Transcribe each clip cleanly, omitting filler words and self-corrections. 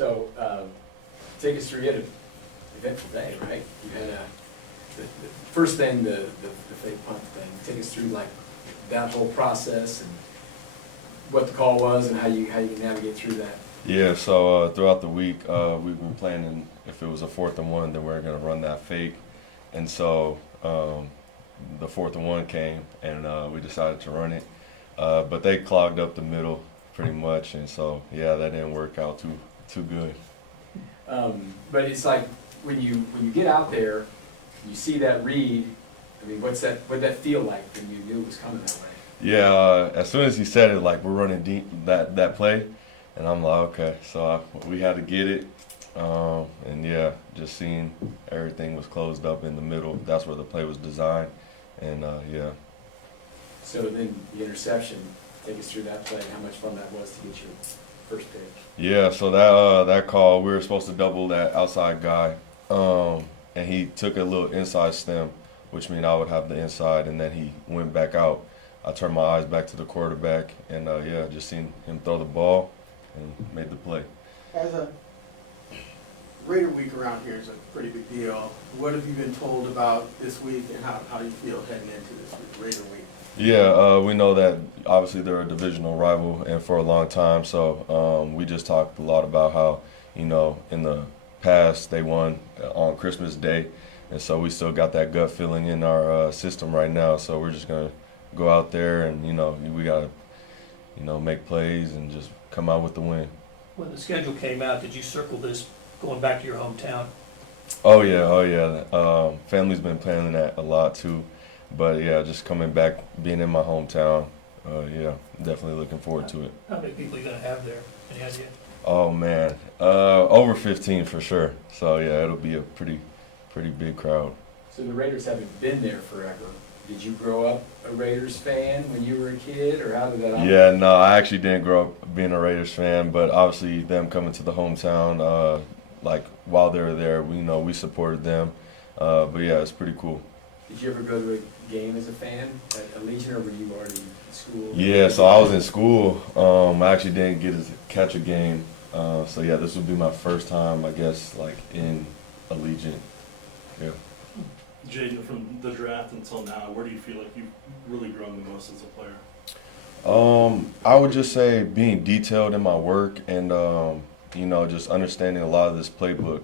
So, take us through, you had an eventful day, right? You had the first thing, the fake punt thing. Take us through like that whole process and what the call was and how you navigate through that. Yeah, so throughout the week, we've been planning if it was a 4th and 1, then we're going to run that fake. And so the 4th and 1 came, and we decided to run it. But they clogged up the middle pretty much, and so, yeah, that didn't work out too good. But it's like when you get out there, you see that read. I mean, what'd that feel like when you knew it was coming that way? Yeah, as soon as he said it, like, we're running deep that play, and I'm like, okay. So we had to get it, and yeah, just seeing everything was closed up in the middle. That's where the play was designed, and yeah. So then the interception, take us through that play, how much fun that was to get your first pick. Yeah, so that call, we were supposed to double that outside guy, and he took a little inside stem, which means I would have the inside, and then he went back out. I turned my eyes back to the quarterback, and yeah, just seen him throw the ball and made the play. As a Raider week around here is a pretty big deal. What have you been told about this week, and how do you feel heading into this Raider week? Yeah, we know that obviously they're a divisional rival, and for a long time, so we just talked a lot about how, in the past they won on Christmas Day, and so we still got that gut feeling in our system right now. So we're just gonna go out there and we gotta make plays and just come out with the win. When the schedule came out, did you circle this going back to your hometown? Oh yeah. Family's been planning that a lot too, but yeah, just coming back, being in my hometown. Yeah, definitely looking forward to it. How many people are you gonna have there? Any idea? Oh man, over 15 for sure. So yeah, it'll be a pretty big crowd. So the Raiders haven't been there forever. Did you grow up a Raiders fan when you were a kid, or how did that happen? Yeah, no, I actually didn't grow up being a Raiders fan, but obviously them coming to the hometown, like while they were there, we supported them. But yeah, it's pretty cool. Did you ever go to a game as a fan at Allegiant, or were you already in school? Yeah, so I was in school. I actually didn't get to catch a game. So yeah, this would be my first time, I guess, like in Allegiant. Yeah. Jaden, from the draft until now, where do you feel like you've really grown the most as a player? I would just say being detailed in my work and, just understanding a lot of this playbook.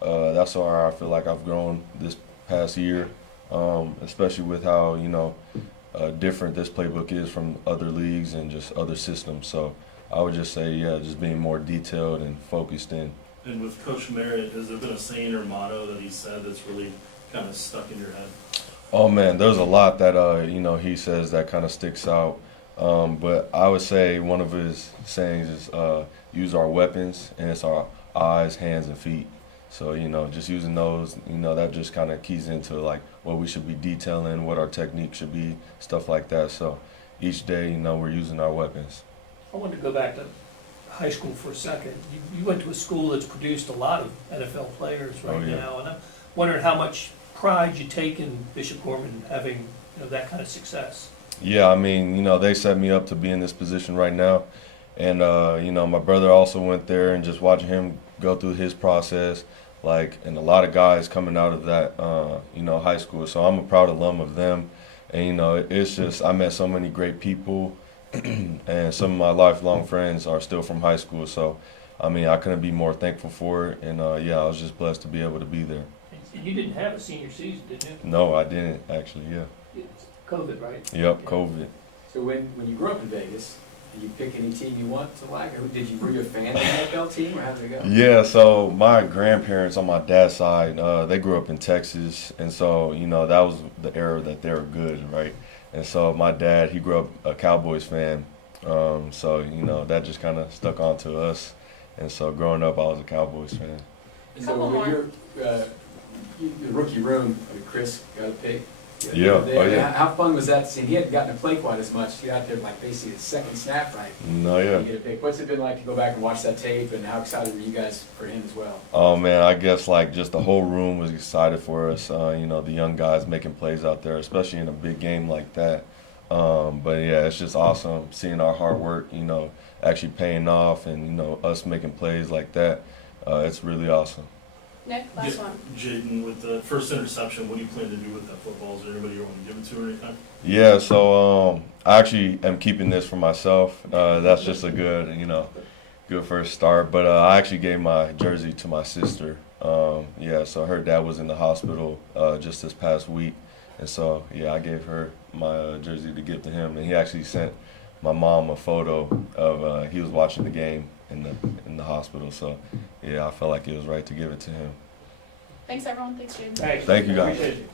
That's where I feel like I've grown this past year, especially with how, different this playbook is from other leagues and just other systems. So I would just say, yeah, just being more detailed and focused in. And with Coach Merritt, has there been a saying or motto that he said that's really kind of stuck in your head? Oh man, there's a lot that he says that kind of sticks out. But I would say one of his sayings is use our weapons, and it's our eyes, hands, and feet. So just using those, that just kind of keys into like what we should be detailing, what our technique should be, stuff like that. So each day, we're using our weapons. I wanted to go back to high school for a second. You went to a school that's produced a lot of NFL players right now, and I'm wondering how much pride you take in Bishop Gorman having that kind of success. Yeah, I mean, they set me up to be in this position right now. And, my brother also went there, and just watching him go through his process, and a lot of guys coming out of that, high school. So I'm a proud alum of them. And, it's just, I met so many great people, and some of my lifelong friends are still from high school. So, I mean, I couldn't be more thankful for it. And, yeah, I was just blessed to be able to be there. And you didn't have a senior season, did you? No, I didn't, actually, yeah. It's COVID, right? Yep, COVID. So when you grew up in Vegas, did you pick any team you want to like? Or were you a fan of the NFL team, or how did it go? Yeah, so my grandparents on my dad's side, they grew up in Texas, and so, that was the era that they were good, right? And so my dad, he grew up a Cowboys fan, so, that just kind of stuck on to us. And so growing up, I was a Cowboys fan. So when you're the rookie room, Chris got a pick. Yeah. Oh, yeah. How fun was that to see? He hadn't gotten to play quite as much. He got there basically the second snap, right? No, yeah. You get a pick. What's it been like to go back and watch that tape, and how excited were you guys for him as well? Oh man, I guess just the whole room was excited for us. The young guys making plays out there, especially in a big game like that. But yeah, it's just awesome seeing our hard work, you know, actually paying off, and you know, us making plays like that. It's really awesome. Nick, last one. Jaden, with the first interception, what do you plan to do with that football? Is there anybody you want to give it to or anything? Yeah, so I actually am keeping this for myself. That's just a good, you know, good first start. But I actually gave my jersey to my sister. Yeah, so her dad was in the hospital just this past week, and so yeah, I gave her my jersey to give to him, and he actually sent my mom a photo of he was watching the game in the hospital. So yeah, I felt like it was right to give it to him. Thanks, everyone. Thanks, Jaden. Thanks. Thank you, guys. Appreciate it.